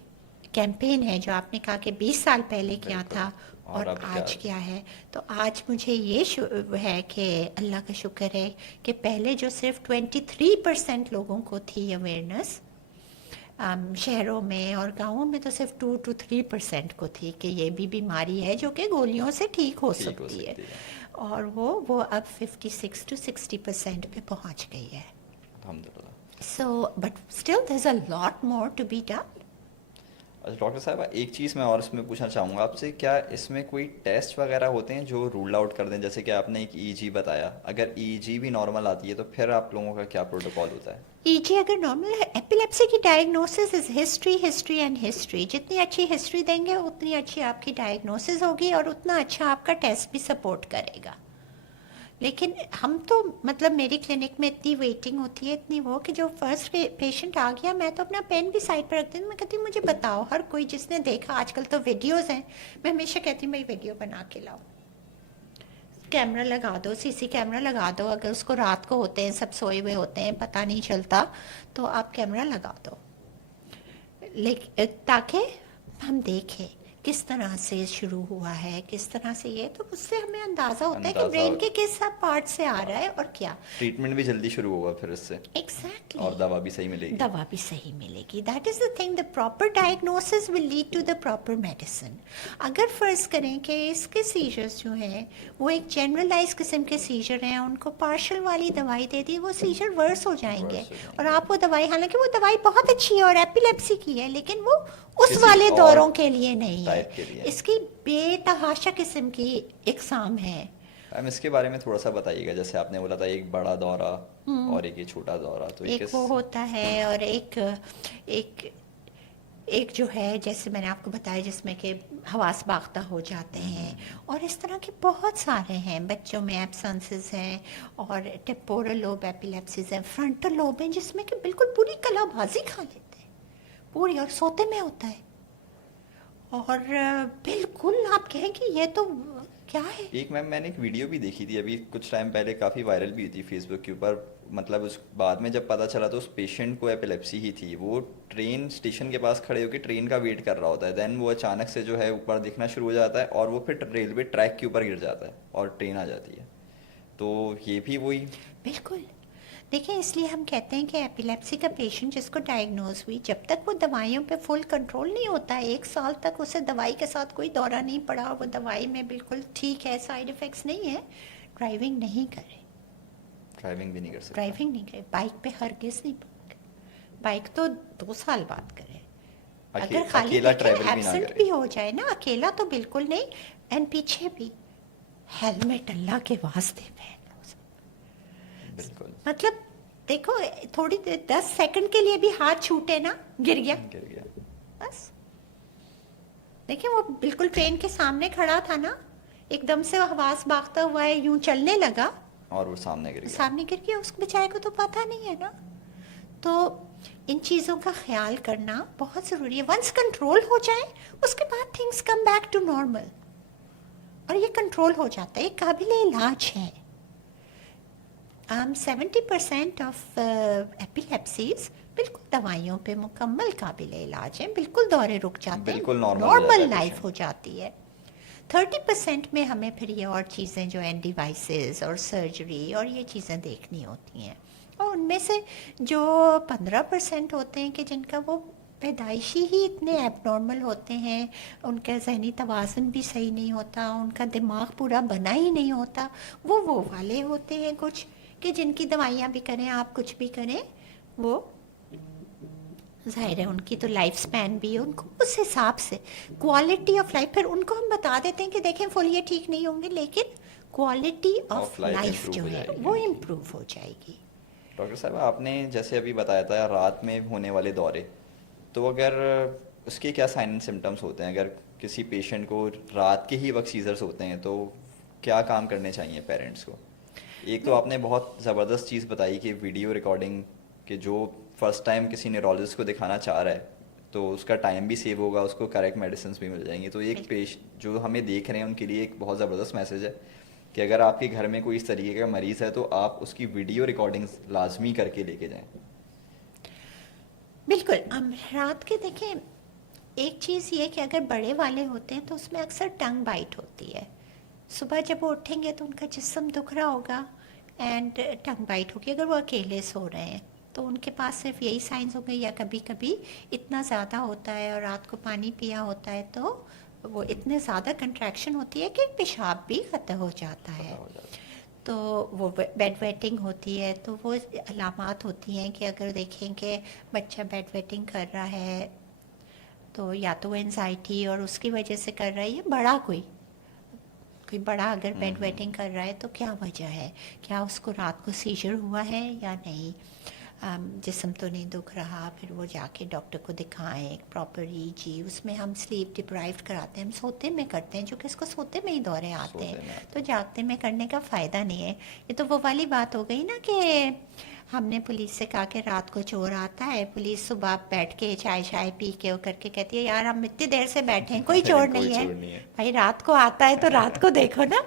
کیمپین ہے جو آپ نے کہا کہ 20 سال پہلے کیا تھا اور آج کیا ہے. تو آج مجھے یہ ہے کہ اللہ کا شکر ہے کہ پہلے جو صرف 23% لوگوں کو تھی اویئرنیس شہروں میں اور گاؤں میں, تو صرف 2 to 3% کو تھی کہ یہ بھی بیماری ہے جو کہ گولیوں سے ٹھیک ہو سکتی ہے, اور وہ اب 56 to 60% پہ پہنچ گئی ہے. الحمدللہ. So but still there is a lot more to be done. اچھا ڈاکٹر صاحبہ, ایک چیز میں اور اس میں پوچھنا چاہوں گا آپ سے, کیا اس میں کوئی ٹیسٹ وغیرہ ہوتے ہیں جو رول آؤٹ کر دیں؟ جیسے کہ آپ نے ایک ای جی بتایا, اگر ای جی بھی نارمل آتی ہے تو پھر آپ لوگوں کا کیا پروٹوکول ہوتا ہے؟ ای جی اگر نارمل ہے, ایپیلیپسی کی diagnosis is history and history. جتنی اچھی ہسٹری دیں گے اتنی اچھی آپ کی ڈائگنوسس ہوگی اور اتنا اچھا آپ کا ٹیسٹ بھی سپورٹ کرے گا. لیکن ہم تو مطلب میری کلینک میں اتنی ویٹنگ ہوتی ہے, اتنی وہ, کہ جو فرسٹ پیشنٹ آ گیا میں تو اپنا پین بھی سائڈ پہ رکھتی ہوں, میں کہتی ہوں مجھے بتاؤ, ہر کوئی جس نے دیکھا, آج کل تو ویڈیوز ہیں, میں ہمیشہ کہتی ہوں بھائی ویڈیو بنا کے لاؤ, کیمرہ لگا دو, سی سی کیمرہ لگا دو, اگر اس کو رات کو ہوتے ہیں, سب سوئے ہوئے ہوتے ہیں, پتہ نہیں چلتا, تو آپ کیمرہ لگا دو, تاکہ ہم دیکھیں کس طرح سے شروع ہوا ہے, کس طرح سے یہ, تو اس سے ہمیں اندازہ ہوتا ہے کہ برین کے کس پارٹ سے آ رہا ہے اور کیا. ٹریٹمنٹ بھی جلدی شروع ہوگا پھر اس سے, ایگزیکٹلی, اور دوا بھی صحیح ملے گی. دوا بھی صحیح ملے گی. That is the thing, the proper diagnosis will lead to the proper medicine. اگر فرض کریں کہ اس کے سیجرز جو ہیں وہ ایک جنرلائز قسم کے سیجر ہیں, ان کو پارشل والی دوائی دے دی, وہ سیجر ورس ہو جائیں گے, اور آپ وہ دوائی, حالانکہ وہ دوائی بہت اچھی ہے اور ایپیلیپسی کی ہے, لیکن وہ اس والے دوروں کے لیے نہیں ہے. اس کی بے تحاشا قسم کی اقسام ہے. میم اس کے بارے میں تھوڑا سا بتائیے گا, جیسے آپ نے بولا تھا ایک بڑا دورہ اور ایک یہ چھوٹا دورہ, تو ایک وہ ہوتا ہے, اور ایک جو ہے جیسے میں نے آپ کو بتایا جس میں کہ حواس باختہ ہو جاتے ہیں, اور اس طرح کے بہت سارے ہیں. بچوں میں ایبسنسز ہیں, اور ٹیمپورل لوب ایپیلیپسیز ہیں, فرنٹل لوب ہیں جس میں کہ بالکل پوری کلا بازی کھا لیتے ہیں پوری, اور سوتے میں ہوتا ہے, اور بالکل آپ کہیں کہ یہ تو کیا ہے. ایک میم میں نے ایک ویڈیو بھی دیکھی تھی ابھی کچھ ٹائم پہلے, کافی وائرل بھی ہوئی تھی فیس بک کے اوپر, مطلب اس بعد میں جب پتہ چلا تو اس پیشنٹ کو ایپیلیپسی ہی تھی. وہ ٹرین اسٹیشن کے پاس کھڑے ہو کے ٹرین کا ویٹ کر رہا ہوتا ہے, دین وہ اچانک سے جو ہے اوپر دکھنا شروع ہو جاتا ہے, اور وہ پھر ریلوے ٹریک کے اوپر گر جاتا ہے اور ٹرین آ جاتی ہے. تو یہ بھی وہی بالکل دیکھیں اس لیے ہم کہتے ہیں کہ ایپیلیپسی کا پیشنٹ جس کو ڈائگنوز ہوئی جب تک وہ دوائیوں پہ فل کنٹرول نہیں ہوتا ہے 1 سال تک اسے دوائی کے ساتھ کوئی دورہ نہیں پڑا وہ دوائی میں بالکل ٹھیک ہے سائیڈ افیکٹس نہیں ہے ڈرائیونگ نہیں کرے ڈرائیونگ بھی نہیں کر سکتا. ڈرائیونگ نہیں کرے بائک پہ ہرگز نہیں بائک تو 2 سال بعد کرے اگر خالی اکیلا ٹریول بھی نہ ایبسنٹ کرے. بھی ہو جائے نا اکیلا تو بالکل نہیں اینڈ پیچھے بھی ہیلمٹ اللہ کے واسطے پہن لو بالکل مطلب دیکھو تھوڑی 10 سیکنڈ کے لیے بھی ہاتھ چھوٹے نا گر گیا گر گیا. بس دیکھیں وہ بالکل ٹرین کے سامنے کھڑا تھا نا ایک دم سے حواس باختہ ہوا ہے یوں چلنے لگا اور وہ سامنے گر گیا. سامنے گر گیا اس بیچارے کو تو پتہ نہیں ہے نا. تو ان چیزوں کا خیال کرنا بہت ضروری ہے. ونس کنٹرول ہو جائے اس کے بعد things come back to normal اور یہ کنٹرول ہو جاتا ہے یہ قابل علاج ہے. 70% آف ایپیلیپسیز بالکل دوائیوں پہ مکمل قابل علاج ہیں بالکل دورے رک جاتے ہیں بالکل نارمل نارمل لائف ہو جاتی ہے. 30% میں ہمیں پھر یہ اور چیزیں جو ہیں ڈیوائسز اور سرجری اور یہ چیزیں دیکھنی ہوتی ہیں اور ان میں سے جو 15% ہوتے ہیں کہ جن کا وہ پیدائشی ہی اتنے ایب نارمل ہوتے ہیں ان کا ذہنی توازن بھی صحیح نہیں ہوتا ان کا دماغ پورا بنا ہی نہیں ہوتا وہ والے ہوتے ہیں کچھ کہ جن کی دوائیاں بھی کریں آپ کچھ بھی کریں وہ ظاہر ہے ان کی تو لائف سپین بھی ہے ان کو اس حساب سے کوالٹی آف لائف پھر ان کو ہم بتا دیتے ہیں کہ دیکھیں فل یہ ٹھیک نہیں ہوں گے لیکن کوالٹی آف لائف جو ہے وہ امپروو ہو جائے گی. ڈاکٹر صاحب آپ نے جیسے ابھی بتایا تھا رات میں ہونے والے دورے تو اگر اس کے کیا سائن اینڈ سمٹمس ہوتے ہیں اگر کسی پیشنٹ کو رات کے ہی وقت سیزرز ہوتے ہیں تو کیا کام کرنے چاہیے پیرنٹس کو؟ ایک تو آپ نے بہت زبردست چیز بتائی کہ ویڈیو ریکارڈنگ کہ جو فرسٹ ٹائم کسی نیورولوجسٹ کو دکھانا چاہ رہا ہے تو اس کا ٹائم بھی سیو ہوگا اس کو کریکٹ میڈیسنس بھی مل جائیں گی. تو ایک جو ہمیں دیکھ رہے ہیں ان کے لیے ایک بہت زبردست میسیج ہے کہ اگر آپ کے گھر میں کوئی اس طریقے کا مریض ہے تو آپ اس کی ویڈیو ریکارڈنگز لازمی کر کے لے کے جائیں. بالکل رات کے دیکھیں ایک چیز یہ کہ اگر بڑے والے ہوتے ہیں تو اس میں اکثر ٹنگ بائٹ ہوتی ہے. صبح جب وہ اٹھیں گے تو ان کا جسم دکھ رہا ہوگا اینڈ ٹنگ بائٹ ہوگی. اگر وہ اکیلے سو رہے ہیں تو ان کے پاس صرف یہی سائنس ہو گئے یا کبھی کبھی اتنا زیادہ ہوتا ہے اور رات کو پانی پیا ہوتا ہے تو وہ اتنے زیادہ کنٹریکشن ہوتی ہے کہ پیشاب بھی ختم ہو جاتا ہے تو وہ بیڈ ویٹنگ ہوتی ہے. تو وہ علامات ہوتی ہیں کہ اگر دیکھیں کہ بچہ بیڈ ویٹنگ کر رہا ہے تو یا تو وہ انزائٹی اور اس کی وجہ سے کر رہا ہے یا بڑا کوئی بڑا اگر بیڈ ویٹنگ کر رہا ہے تو کیا وجہ ہے کیا اس کو رات کو سیجر ہوا ہے یا نہیں جسم تو نہیں دکھ رہا. پھر وہ جا کے ڈاکٹر کو دکھائیں ایک پراپر EG اس میں ہم سلیپ ڈپرائیوڈ کراتے ہیں ہم سوتے میں کرتے ہیں جو کہ اس کو سوتے میں ہی دورے آتے ہیں تو جاگتے میں کرنے کا فائدہ نہیں ہے. یہ تو وہ والی بات ہو گئی نا کہ ہم نے پولیس سے کہا کہ رات کو چور آتا ہے پولیس صبح بیٹھ کے چائے پی کے کر کے کہتی ہے یار ہم اتنی دیر سے بیٹھے ہیں کوئی چور نہیں ہے بھائی رات کو آتا ہے تو رات کو دیکھو نا.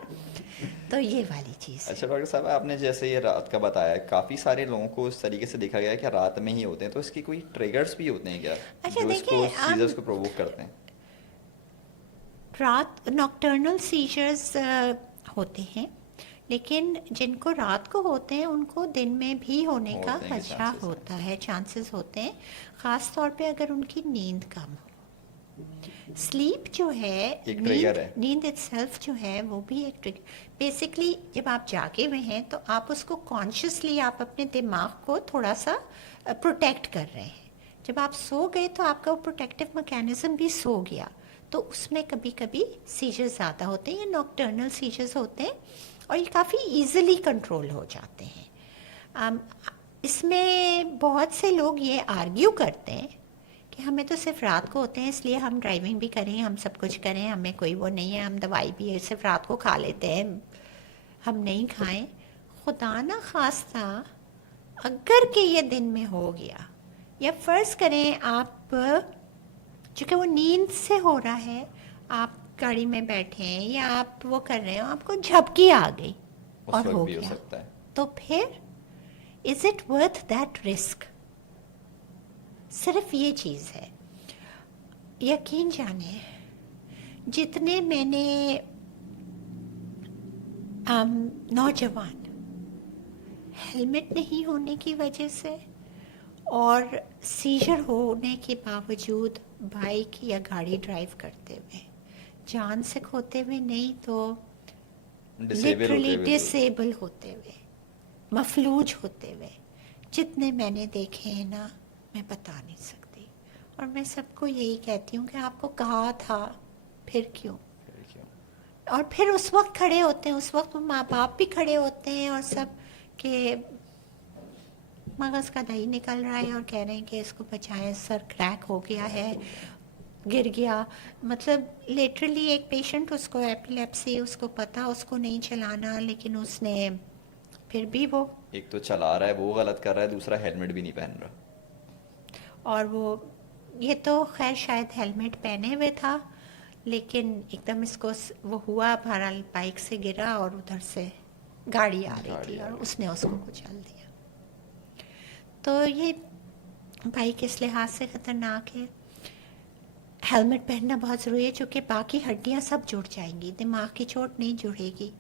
تو یہ والی چیز. اچھا ڈاکٹر صاحب آپ نے جیسے یہ رات کا بتایا کافی سارے لوگوں کو اس طریقے سے دیکھا گیا ہے کہ رات میں ہی ہوتے ہیں تو اس کی کوئی ٹریگرز بھی ہوتے ہیں کیا جو اس کو سیزرز کو پرووک کرتے ہیں؟ رات ناکٹرنل سیجرز ہوتے ہیں لیکن جن کو رات کو ہوتے ہیں ان کو دن میں بھی ہونے کا خدشہ ہوتا ہے چانسز ہوتے ہیں خاص طور پہ اگر ان کی نیند کم ہو. سلیپ جو ہے نیند اٹ سیلف جو ہے وہ بھی ایک ٹرگر. بیسکلی جب آپ جاگے ہوئے ہیں تو آپ اس کو کانشیسلی آپ اپنے دماغ کو تھوڑا سا پروٹیکٹ کر رہے ہیں. جب آپ سو گئے تو آپ کا وہ پروٹیکٹیو میکینزم بھی سو گیا تو اس میں کبھی کبھی سیجر زیادہ ہوتے ہیں یا ناکٹرنل سیجرز ہوتے ہیں اور یہ کافی ایزیلی کنٹرول ہو جاتے ہیں. اس میں بہت سے لوگ یہ آرگیو کرتے ہیں کہ ہمیں تو صرف رات کو ہوتے ہیں اس لیے ہم ڈرائیونگ بھی کریں ہم سب کچھ کریں ہمیں کوئی وہ نہیں ہے ہم دوائی بھی صرف رات کو کھا لیتے ہیں ہم نہیں کھائیں. خدا نہ خواستہ اگر کہ یہ دن میں ہو گیا یا فرض کریں آپ چونکہ وہ نیند سے ہو رہا ہے آپ گاڑی میں بیٹھے ہیں یا آپ وہ کر رہے ہو آپ کو جھپکی آ گئی اور ہو گیا تو پھر is it worth that risk? صرف یہ چیز ہے. یقین جانے جتنے میں نے نوجوان ہیلمٹ نہیں ہونے کی وجہ سے اور سیجر ہونے کے باوجود بائک یا گاڑی ڈرائیو کرتے ہوئے جان سے کھوتے ہوئے نہیں تو ڈسیبل ہوتے لٹرلی ہوئے ڈسیبل ہوتے ہوئے، مفلوج ہوتے ہوئے جتنے میں نے دیکھے ہیں نا، میں بتا نہیں سکتی. اور میں سب کو یہی کہتی ہوں کہ آپ کو کہا تھا پھر کیوں. اور پھر اس وقت کھڑے ہوتے ہیں، اس وقت ماں باپ بھی کھڑے ہوتے ہیں اور سب کہ مغز کا دہی نکل رہا ہے اور کہہ رہے ہیں کہ اس کو بچائیں، سر کریک ہو گیا ہے، گر گیا. مطلب لٹرلی ایک پیشنٹ، اس کو ایپیلیپسی، اس کو پتا اس کو نہیں چلانا، لیکن اس نے پھر بھی وہ، ایک تو چلا رہا ہے وہ غلط کر رہا ہے، دوسرا ہیلمٹ بھی نہیں پہن رہا. اور وہ یہ تو خیر شاید ہیلمٹ پہنے ہوئے تھا، لیکن ایک دم اس کو وہ ہوا، بہرحال بائک سے گرا اور ادھر سے گاڑی آ رہی تھی اور اس نے اس کو کچل دیا. تو یہ بائک اس لحاظ سے خطرناک ہے. ہیلمٹ پہننا بہت ضروری ہے، چونکہ باقی ہڈیاں سب جڑ جائیں گی، دماغ کی چوٹ نہیں جڑے گی.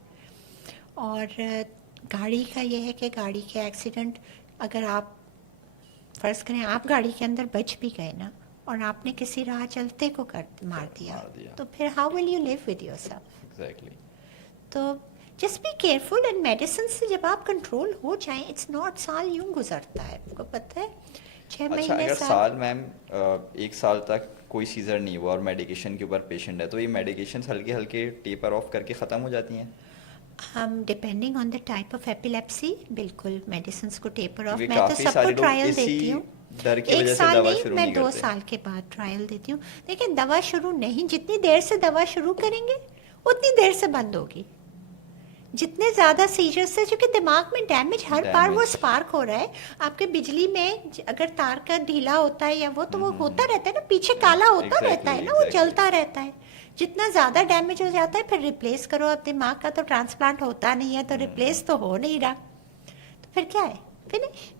اور گاڑی کا یہ ہے کہ گاڑی کے ایکسیڈنٹ، اگر آپ فرض کریں آپ گاڑی کے اندر بچ بھی گئے نا اور آپ نے کسی راہ چلتے کو مار دیا تو پھر how will you live with yourself. Exactly. تو just be careful. And medicine سے جب آپ کنٹرول ہو جائیں، اٹس ناٹ سال یوں گزرتا ہے، آپ کو پتہ ہے 6 اچھا مہینے اگر سال میم 1 سال تک کوئی سیزر نہیں ہوا اور میڈیکیشن کے اوپر پیشنٹ ہے، تو یہ میڈیکیشنس ہلکے ہلکے ٹیپر آف کر کے ختم ہو جاتی ہیں؟ Depending on the type of epilepsy بالکل میڈیسنس کو ٹیپر آف. کیونکہ میں تو کافی سب کو سارے لوگ ٹرائل اسی دیتی ہوں، ڈر کی 1 وجہ سے سال دوا نہیں، شروع میں نہیں 2 کرتے. سال کے بعد ٹرائل دیتی ہوں. لیکن دوا شروع نہیں، جتنی دیر سے دوا شروع کریں گے اتنی دیر سے بند ہوگی. جتنے زیادہ سیجر سے، چونکہ دماغ میں ڈیمیج ہر بار وہ اسپارک ہو رہا ہے. آپ کے بجلی میں اگر تار کا ڈھیلا ہوتا ہے یا وہ تو وہ ہوتا رہتا ہے نا، پیچھے کالا ہوتا رہتا ہے نا، وہ چلتا رہتا ہے. جتنا زیادہ ڈیمیج ہو جاتا ہے پھر ریپلیس کرو. اب دماغ کا تو ٹرانسپلانٹ ہوتا نہیں ہے تو ریپلیس تو ہو نہیں رہا، تو پھر کیا ہے، فنش.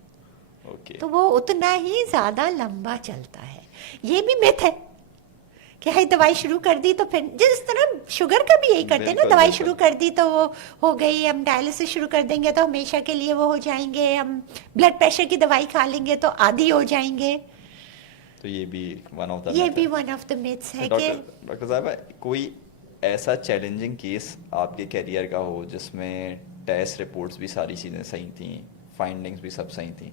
تو وہ اتنا ہی زیادہ لمبا چلتا ہے. یہ بھی میتھ ہے کہ ہائی دوائی شروع کر دی تو پھر جس طرح شوگر کا بھی یہی کرتے ہیں نا، دوائی شروع کر دی تو وہ ہو گئی، ہم ڈائلسس شروع کر دیں گے تو ہمیشہ کے لیے وہ ہو جائیں گے، ہم بلڈ پریشر کی دوائی کھا لیں گے تو عادی ہو جائیں گے. تو یہ بھی ون آف دا یہ بھی ون آف دا میتھس ہے کہ ڈاکٹر صاحبہ کوئی ایسا چیلنجنگ کیس آپ کے کیریئر کا ہو جس میں ٹیسٹ رپورٹس بھی ساری چیزیں صحیح تھیں، فائنڈنگس بھی سب صحیح تھیں،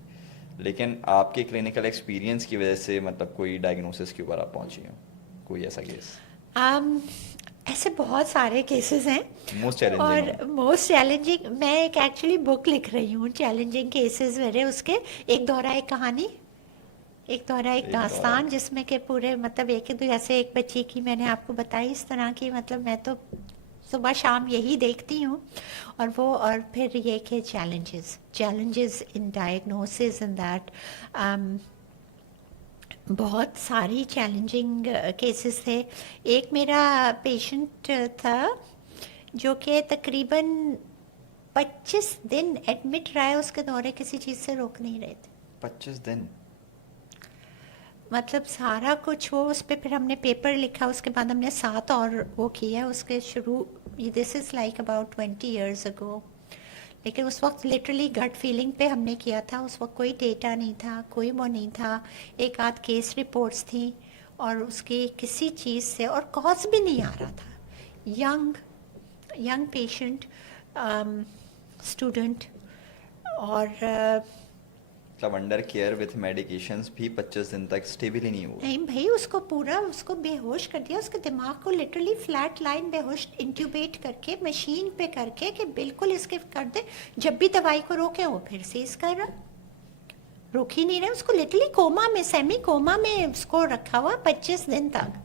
لیکن آپ کے کلینکل ایکسپیرینس کی وجہ سے مطلب کوئی ڈائگنوسس کے اوپر آپ پہنچی ہوں، کوئی ایسا کیس؟ ایسے بہت سارے کیسز ہیں. موسٹ چیلنجنگ اور موسٹ چیلنجنگ، میں ایک ایکچولی بک لکھ رہی ہوں چیلنجنگ کیسز میرے، اس کے ایک دورہ ایک کہانی، ایک دورہ ایک داستان، جس میں کہ پورے مطلب ایک جیسے ایک بچی کی میں نے آپ کو بتائی اس طرح کی، مطلب میں تو صبح شام یہی دیکھتی ہوں. اور وہ اور پھر یہ کہ challenges in diagnosis in that, بہت ساری چیلنجنگ کیسز تھے. ایک میرا پیشنٹ تھا جو کہ تقریباً 25 دن ایڈمٹ رہا ہے، اس کے دورے کسی چیز سے روک نہیں رہے تھے. 25 دن؟ مطلب سارا کچھ وہ اس پہ پھر ہم نے پیپر لکھا، اس کے بعد ہم نے 7 اور وہ کیا اس کے شروع. This is like about 20 years ago. لیکن اس وقت لٹرلی گٹ فیلنگ پہ ہم نے کیا تھا. اس وقت کوئی ڈیٹا نہیں تھا، کوئی وہ نہیں تھا. ایک آدھ کیس رپورٹس تھیں اور اس کی کسی چیز سے اور کاز بھی نہیں آ رہا تھا. ینگ پیشنٹ، اسٹوڈنٹ، اور مطلب انڈر کیئر وتھ میڈیکیشنز بھی 25 دن تک اسٹیبل ہی نہیں ہوا. نہیں بھائی، اس کو پورا اس کو بے ہوش کر دیا. اس کے دماغ کو لٹرلی فلیٹ لائن بے ہوش انٹیوبیٹ کر کے مشین پہ کر کے کہ بالکل اس کے کر دے. جب بھی دوائی کو روکے وہ پھر سیز کر رہا، روک ہی نہیں رہے. اس کو لٹرلی کوما میں، سیمی کوما میں اس کو رکھا ہوا 25 دن تک،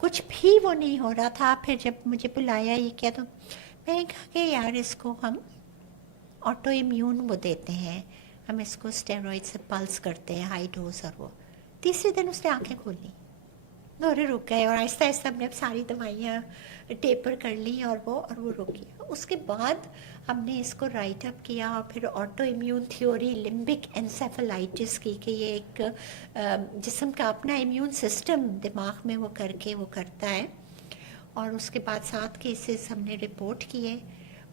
کچھ بھی وہ نہیں ہو رہا تھا. پھر جب مجھے بلایا یہ کیا، تو میں نے کہا کہ یار اس کو ہم آٹو امیون وہ دیتے ہیں، ہم اس کو اسٹیرائڈ سے پلس کرتے ہیں ہائی ڈوز. اور وہ تیسرے دن اس نے آنکھیں کھول لی، دورے رک گئے اور آہستہ آہستہ ہم نے ساری دوائیاں ٹیپر کر لی اور وہ رک گیا. اس کے بعد ہم نے اس کو رائٹ اپ کیا اور پھر auto immune theory limbic encephalitis کی، کہ یہ ایک جسم کا اپنا امیون سسٹم دماغ میں وہ کر کے وہ کرتا ہے. اور اس کے بعد 7 کیسز ہم نے رپورٹ کیے.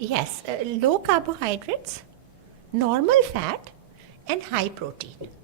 yes, low carbohydrates, normal fat and high protein.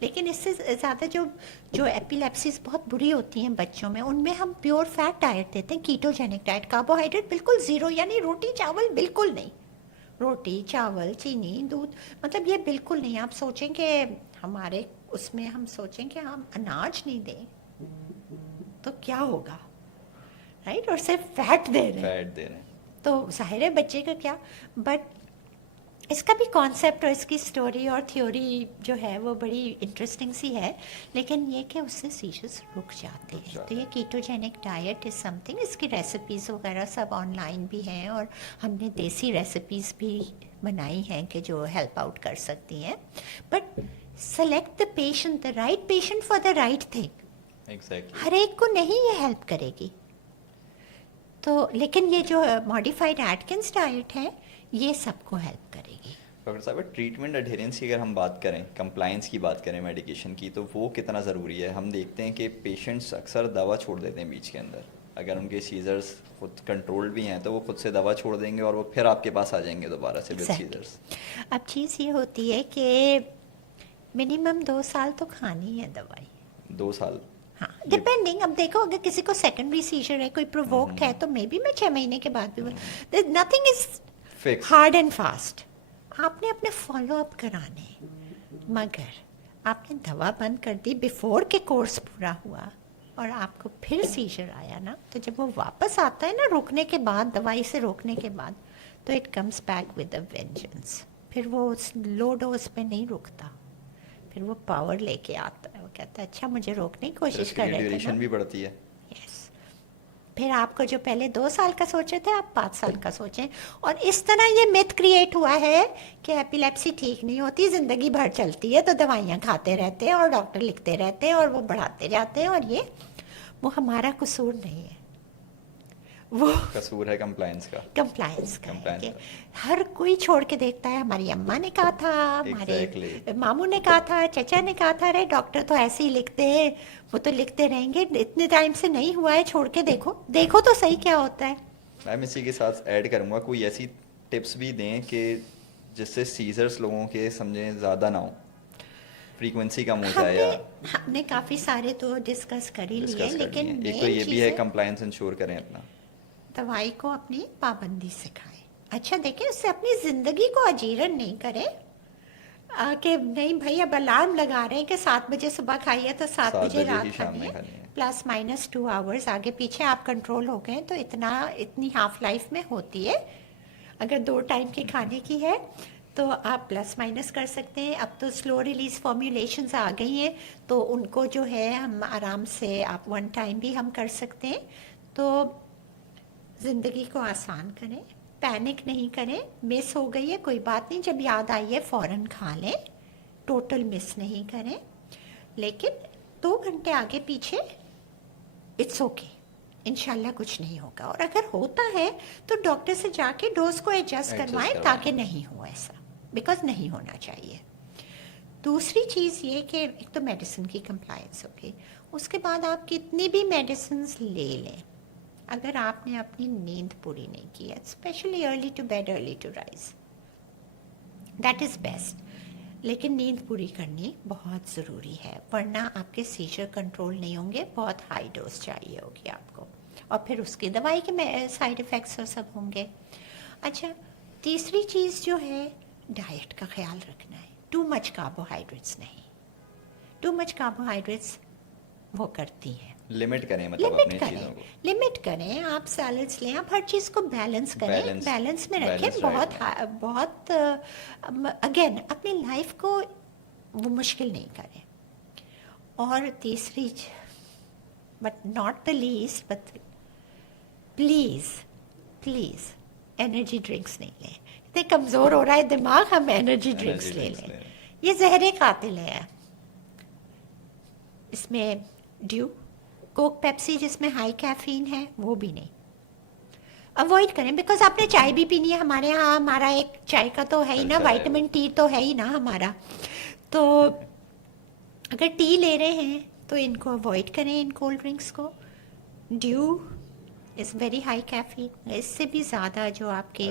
لیکن اس سے زیادہ جو ایپیلیپسیز بہت بری ہوتی ہیں بچوں میں، ان میں ہم پیور فیٹ ڈائٹ دیتے ہیں، کیٹوجینک ڈائٹ، کاربوہائیڈریٹ بالکل زیرو، یعنی روٹی چاول بالکل نہیں، روٹی چاول چینی دودھ مطلب یہ بالکل نہیں. آپ سوچیں کہ ہمارے اس میں ہم سوچیں کہ ہم اناج نہیں دیں تو کیا ہوگا، رائٹ، اور صرف فیٹ دے رہے ہیں فیٹ دے رہے ہیں. تو ظاہر ہے بچے کا کیا. بٹ اس کا بھی کانسیپٹ اور اس کی سٹوری اور تھیوری جو ہے وہ بڑی انٹرسٹنگ سی ہے، لیکن یہ کہ اس سے سیجرز رک جاتے ہیں. تو یہ کیٹوجینک ڈائٹ از سم تھنگ، اس کی ریسیپیز وغیرہ سب آن لائن بھی ہیں، اور ہم نے دیسی ریسیپیز بھی بنائی ہیں کہ جو ہیلپ آؤٹ کر سکتی ہیں. But select the patient, the right patient for the right thing. Exactly. ہر ایک کو نہیں یہ ہیلپ کرے گی. تو لیکن یہ جو ماڈیفائڈ ایٹکنز ڈائٹ ہے یہ سب کو ہیلپ کرے گی. ڈاکٹر صاحب ٹریٹمنٹ اڈھیرنس کی اگر ہم بات کریں، کمپلائنس کی بات کریں میڈیکیشن کی، تو وہ کتنا ضروری ہے؟ ہم دیکھتے ہیں کہ پیشنٹس اکثر دوا چھوڑ دیتے ہیں بیچ کے اندر. اگر ان کے سیزرز خود کنٹرول بھی ہیں تو وہ خود سے دوا چھوڑ دیں گے اور وہ پھر آپ کے پاس آ جائیں گے دوبارہ سے ود سیزرز. اب چیز یہ ہوتی ہے کہ منیمم 2 سال تو کھانی ہے دوائی. 2 سال؟ ہاں ڈپینڈنگ. اب دیکھو اگر کسی کو سیکنڈری سیجر ہے، کوئی پرووکڈ ہے، تو مے بی میں 6 مہینے کے بعد بھی. Nothing is fix. Hard and fast. آپ نے اپنے فالو اپ کرانے، مگر آپ نے دوا بند کر دی بیفور کہ کورس پورا ہوا اور آپ کو پھر سیجر آیا نا، تو جب وہ واپس آتا ہے نا روکنے کے بعد، دوائی سے روکنے کے بعد، تو it comes back with a vengeance. پھر وہ لو ڈوز پہ نہیں رکتا، پھر وہ پاور لے کے آتا ہے. وہ کہتا ہے اچھا مجھے روکنے کی کوشش کر رہے تھے ڈیوریشن بھی بڑھتی ہے. یس. پھر آپ کو جو پہلے 2 سال کا سوچے تھے آپ 5 سال کا سوچیں. اور اس طرح یہ میتھ کریٹ ہوا ہے کہ ایپیلیپسی ٹھیک نہیں ہوتی، زندگی بھر چلتی ہے، تو دوائیاں کھاتے رہتے ہیں اور ڈاکٹر لکھتے رہتے ہیں اور وہ بڑھاتے جاتے ہیں. اور وہ ہمارا قصور نہیں ہے، وہ قصور ہے کمپلائنس کا. کمپلائنس کا ہے کہ ہر کوئی چھوڑ کے دیکھتا ہے. ہماری اماں نے کہا تھا، ہمارے ماموں نے کہا تھا، چچا نے کہا تھا، رے ڈاکٹر تو ایسے ہی لکھتے ہیں، وہ تو لکھتے رہیں گے، اتنے ٹائم سے نہیں ہوا ہے، چھوڑ کے دیکھو تو صحیح کیا ہوتا ہے. میں اسی کے ساتھ ایڈ کروں گا، کوئی ایسی ٹپس بھی دیں کہ جس سے سیزرز لوگوں کے سمجھیں زیادہ نہ ہو، فریکوینسی کم ہو جائے. یا ہم نے کافی سارے تو ڈسکس کر ہی لیے، لیکن ایک تو یہ بھی ہے کمپلائنس انشور کریں اپنا. دوائی کو اپنی پابندی سے کھائیں. اچھا دیکھیں اس سے اپنی زندگی کو اجیرن نہیں کریں کہ نہیں بھائی اب الارم لگا رہے ہیں کہ 7 بجے صبح کھائیے تو 7 بجے رات کھائیے، پلس مائنس 2 آورس آگے پیچھے آپ کنٹرول ہو گئے تو اتنی ہاف لائف میں ہوتی ہے. اگر 2 ٹائم کی کھانے کی ہے تو آپ پلس مائنس کر سکتے ہیں. اب تو سلو ریلیز فارمولیشنز آ گئی ہیں تو ان کو جو ہے ہم آرام سے آپ 1 ٹائم بھی ہم کر سکتے ہیں. تو زندگی کو آسان کریں، پینک نہیں کریں. مس ہو گئی ہے کوئی بات نہیں، جب یاد آئی ہے فوراً کھا لیں، ٹوٹل مس نہیں کریں. لیکن 2 گھنٹے آگے پیچھے اٹس اوکے، انشاءاللہ کچھ نہیں ہوگا. اور اگر ہوتا ہے تو ڈاکٹر سے جا کے ڈوز کو ایڈجسٹ کروائیں تاکہ نہیں ہو ایسا، بیکاز نہیں ہونا چاہیے. دوسری چیز یہ کہ ایک تو میڈیسن کی کمپلائنس ہوگی، اس کے بعد آپ کتنی بھی میڈیسنز لے لیں، اگر آپ نے اپنی نیند پوری نہیں کی ہے، especially early to bed early to rise, that is best. لیکن نیند پوری کرنی بہت ضروری ہے، ورنہ آپ کے سیجر کنٹرول نہیں ہوں گے. بہت ہائی ڈوز چاہیے ہوگی آپ کو، اور پھر اس کی دوائی کے سائیڈ افیکٹس اور سب ہوں گے. اچھا تیسری چیز جو ہے ڈائٹ کا خیال رکھنا ہے. ٹو مچ کاربوہائیڈریٹس نہیں، ٹو مچ کاربوہائیڈریٹس وہ کرتی ہیں. لمٹ کریں، مطلب اپنی چیزوں کو لمٹ کریں. آپ سیلڈس لیں، آپ ہر چیز کو بیلنس کریں، بیلنس میں رکھیں. بہت اگین اپنی لائف کو وہ مشکل نہیں کریں. اور تیسری but not the least, but please energy drinks نہیں لیں. اتنے کمزور ہو رہا ہے دماغ، ہم انرجی ڈرنکس لے لیں. یہ زہر قاتل ہے. اس میں ڈیو، کوک، پیپسی جس میں ہائی کیفین ہے وہ بھی نہیں. اوائڈ کریں، بیکاز آپ نے چائے بھی پینی ہے. ہمارے یہاں ہمارا ایک چائے کا تو ہے ہی نا، وائٹامن ٹی تو ہے ہی نا ہمارا. تو اگر ٹی لے رہے ہیں تو ان کو اوائڈ کریں، ان کولڈ ڈرنکس کو. Dew is very high caffeine. اس سے بھی زیادہ جو آپ کے